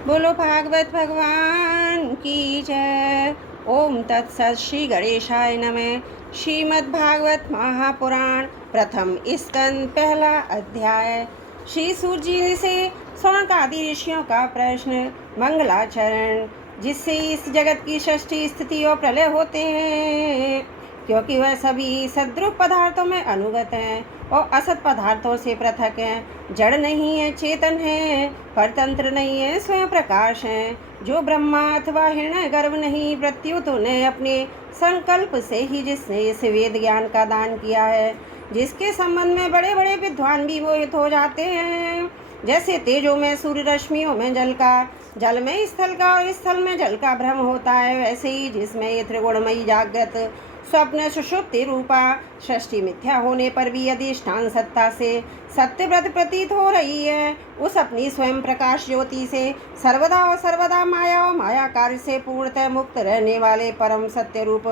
बोलो भागवत भगवान की जय। ओम तत्सत। श्री गणेशाय नमः। श्रीमद् भागवत महापुराण प्रथम स्कंद पहला अध्याय। श्री सूत जी से सौनक आदि ऋषियों का प्रश्न। मंगलाचरण। जिससे इस जगत की सृष्टि स्थिति और प्रलय होते हैं, क्योंकि वह सभी सद्रूप पदार्थों में अनुगत हैं और असत पदार्थों से पृथक हैं। जड़ नहीं है, चेतन है, परतंत्र नहीं है, स्वयं प्रकाश है। जो ब्रह्मा अथवा हिरण्य गर्भ नहीं, प्रत्युत उन्हें अपने संकल्प से ही जिसने इस वेद ज्ञान का दान किया है, जिसके संबंध में बड़े बड़े विद्वान भी मोहित हो जाते हैं। जैसे तेजो में सूर्य, रश्मियों में जल का, जल में स्थल का और स्थल में जल का भ्रम होता है, वैसे ही जिसमें ये त्रिगुणमयी जागृत स्वप्न सुषुप्ति रूपा सृष्टि मिथ्या होने पर भी अधिष्ठान सत्ता से सत्यव्रत प्रतीत हो रही है, उस अपनी स्वयं प्रकाश ज्योति से सर्वदा और सर्वदा माया और माया कार्य से पूर्णतः मुक्त रहने वाले परम सत्य रूप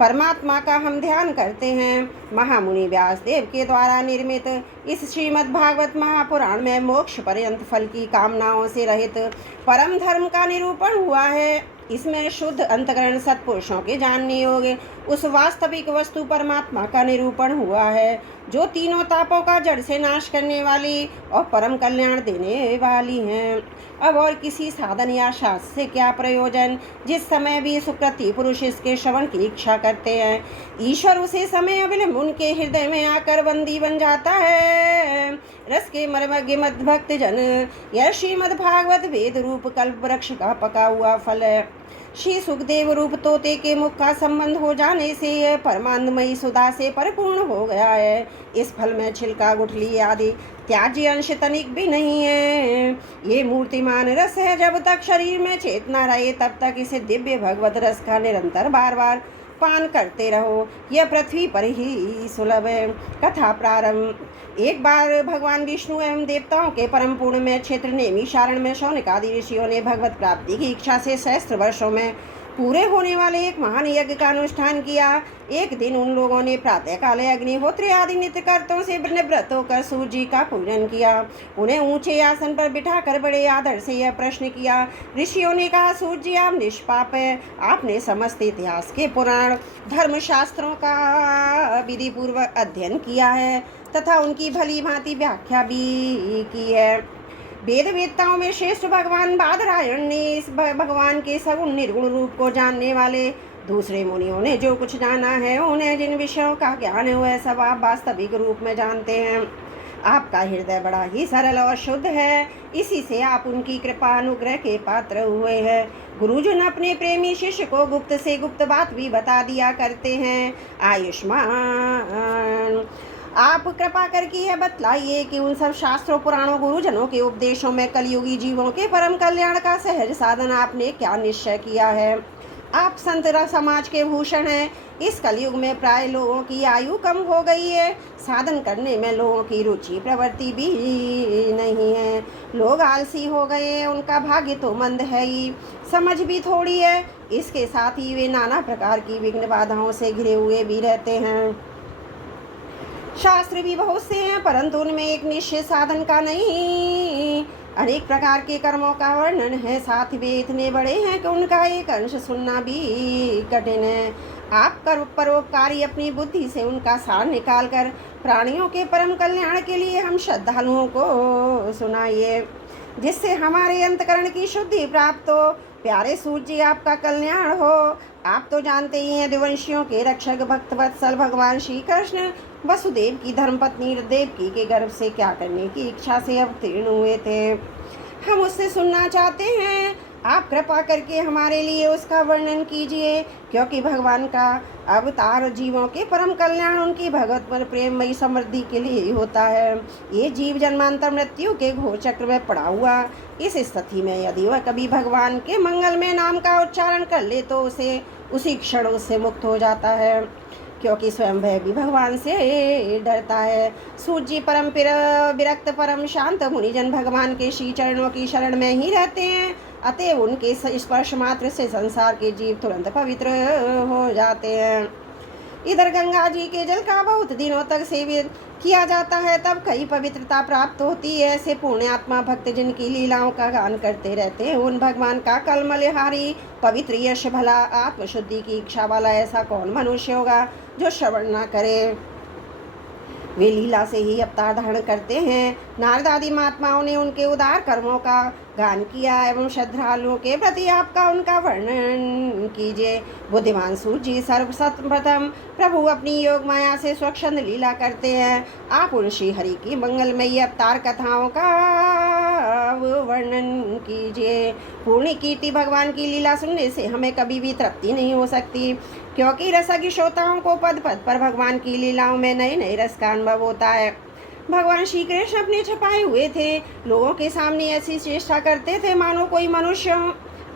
परमात्मा का हम ध्यान करते हैं। महामुनि व्यास देव के द्वारा निर्मित इस श्रीमद् भागवत महापुराण में मोक्ष पर्यंत फल की कामनाओं से रहित परम धर्म का निरूपण हुआ है। इसमें शुद्ध अंतकरण सत्पुरुषों के जानने योग्य उस वास्तविक वस्तु परमात्मा का निरूपण हुआ है, जो तीनों तापों का जड़ से नाश करने वाली और परम कल्याण देने वाली हैं। अब और किसी साधन या शास्त्र से क्या प्रयोजन, जिस समय भी सुकृति पुरुष इसके श्रवण की इच्छा करते हैं, ईश्वर उसे समय अविलंब उनके हृदय में आकर बंदी बन जाता है। रस के मर्मज्ञ मद भक्त जन, यह श्रीमद् भागवत वेद रूप कल्प वृक्ष का पका हुआ फल है। श्री सुखदेव रूप तोते के मुख का संबंध हो जाने से यह परमानंदमयी सुधा से परिपूर्ण हो गया है। इस फल में छिलका, गुठली आदि त्याज्य अंश तनिक भी नहीं है। ये मूर्तिमान रस है। जब तक शरीर में चेतना रहे तब तक इसे दिव्य भगवत रस का निरंतर बार बार पान करते रहो। यह पृथ्वी पर ही सुलभ है। कथा प्रारंभ। एक बार भगवान विष्णु एवं देवताओं के परम पूर्ण में क्षेत्र नेमिषारण में शौनक आदि ऋषियों ने भगवत प्राप्ति की इच्छा से सहस्त्र वर्षों में पूरे होने वाले एक महान यज्ञ का अनुष्ठान किया। एक दिन उन लोगों ने प्रातः काल अग्निहोत्र आदि नित्य कर्तों से निवृत्त होकर सूर्य जी का पूजन किया। उन्हें ऊंचे आसन पर बिठाकर बड़े आदर से यह प्रश्न किया। ऋषियों ने कहा, सूर्य जी आप निष्पाप है। आपने समस्त इतिहास के पुराण धर्म शास्त्रों का विधि पूर्वक अध्ययन किया है तथा उनकी भली भांति व्याख्या भी की है। वेद वेदताओं में श्रेष्ठ भगवान बादरायण ने इस भगवान के सगुण निर्गुण रूप को जानने वाले दूसरे मुनियों ने जो कुछ जाना है, उन्हें जिन विषयों का ज्ञान है, वह सब आप वास्तविक रूप में जानते हैं। आपका हृदय बड़ा ही सरल और शुद्ध है, इसी से आप उनकी कृपा अनुग्रह के पात्र हुए हैं। गुरुजन अपने प्रेमी शिष्य को गुप्त से गुप्त बात भी बता दिया करते हैं। आयुष्मान, आप कृपा करके यह बतलाइए कि उन सब शास्त्रों पुराणों गुरुजनों के उपदेशों में कलयुगी जीवों के परम कल्याण का सहज साधन आपने क्या निश्चय किया है। आप संत समाज के भूषण हैं। इस कलयुग में प्राय लोगों की आयु कम हो गई है। साधन करने में लोगों की रुचि प्रवृत्ति भी नहीं है। लोग आलसी हो गए, उनका भाग्य तो मंद है ही, समझ भी थोड़ी है। इसके साथ ही वे नाना प्रकार की विघ्न बाधाओं से घिरे हुए भी रहते हैं। शास्त्र भी बहुत से हैं, परंतु उनमें एक निश्चित साधन का नहीं, अनेक प्रकार के कर्मों का वर्णन है। साथ वे इतने बड़े हैं कि उनका एक अंश सुनना भी कठिन है। आप कर परोपकारी अपनी बुद्धि से उनका सार निकालकर प्राणियों के परम कल्याण के लिए हम श्रद्धालुओं को सुनाइए, जिससे हमारे अंतकरण की शुद्धि प्राप्त हो। प्यारे सूर्य जी, आपका कल्याण हो। आप तो जानते ही हैं, दिवंशियों के रक्षक भक्त वत्सल भगवान श्री कृष्ण वसुदेव की धर्मपत्नी देवकी के गर्भ से क्या करने की इच्छा से अवतीर्ण हुए थे। हम उससे सुनना चाहते हैं। आप कृपा करके हमारे लिए उसका वर्णन कीजिए, क्योंकि भगवान का अवतार जीवों के परम कल्याण उनकी भगवत पर प्रेममयी समृद्धि के लिए ही होता है। ये जीव जन्मांतर मृत्यु के घोर चक्र में पड़ा हुआ इस स्थिति में यदि वह कभी भगवान के मंगलमय नाम का उच्चारण कर ले तो उसे उसी क्षण उससे मुक्त हो जाता है, क्योंकि स्वयं वह भी भगवान से डरता है। सूर्य जी परम विरक्त परम शांत मुनिजन भगवान के श्री चरणों की शरण में ही रहते हैं। अतएव उनके स्पर्श मात्र से संसार के जीव तुरंत पवित्र हो जाते हैं। इधर गंगा जी के जल का बहुत दिनों तक सेवन किया जाता है, तब कई पवित्रता प्राप्त होती है। ऐसे पुण्यात्मा भक्त जिनकी लीलाओं का गान करते रहते हैं, उन भगवान का कलमलहारी पवित्र यश भला आत्मशुद्धि की इच्छा वाला ऐसा कौन मनुष्य होगा जो श्रवण न करे। वे लीला से ही अवतार धारण करते हैं। नारद आदि महात्माओं ने उनके उदार कर्मों का गान किया एवं श्रद्धालुओं के प्रति आपका उनका वर्णन कीजिए। बुद्धिमान सूर्य जी सर्वप्रथम प्रभु अपनी योग माया से स्वच्छंद लीला करते हैं। आप उन श्री हरि की मंगलमयी अवतार कथाओं का वर्णन कीजिए। पूर्ण कीर्ति भगवान की लीला सुनने से हमें कभी भी तृप्ति नहीं हो सकती, क्योंकि रसज्ञ श्रोताओं को पद पद पर भगवान की लीलाओं में नए नए रस का अनुभव होता है। भगवान श्री कृष्ण अपने छुपाए हुए थे, लोगों के सामने ऐसी चेष्टा करते थे मानो कोई मनुष्य हो,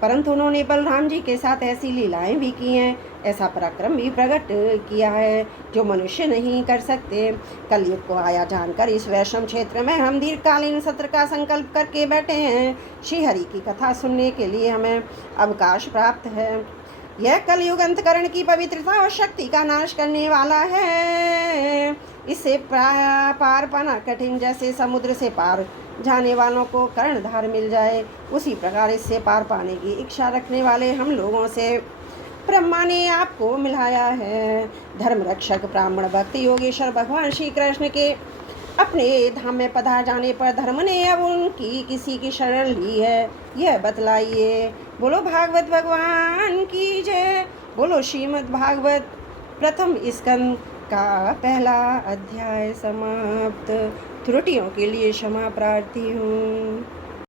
परंतु उन्होंने बलराम जी के साथ ऐसी लीलाएं भी की हैं, ऐसा पराक्रम भी प्रकट किया है जो मनुष्य नहीं कर सकते। कलयुग को आया जानकर इस वैष्णव क्षेत्र में हम दीर्घकालीन सत्र का संकल्प करके बैठे हैं। श्री हरि की कथा सुनने के लिए हमें अवकाश प्राप्त है। यह कलयुग अंतकरण की पवित्रता और शक्ति का नाश करने वाला है। इससे पार पाना कठिन, जैसे समुद्र से पार जाने वालों को कर्णधार मिल जाए, उसी प्रकार इससे पार पाने की इच्छा रखने वाले हम लोगों से ब्रह्मा ने आपको मिलाया है। धर्म रक्षक ब्राह्मण भक्त योगेश्वर भगवान श्री कृष्ण के अपने धाम में पधार जाने पर धर्म ने अब उनकी किसी की शरण ली है, यह बतलाइए। बोलो भागवत भगवान की जय। बोलो श्रीमद् भागवत प्रथम स्कंद का पहला अध्याय समाप्त। त्रुटियों के लिए क्षमा प्रार्थी हूँ।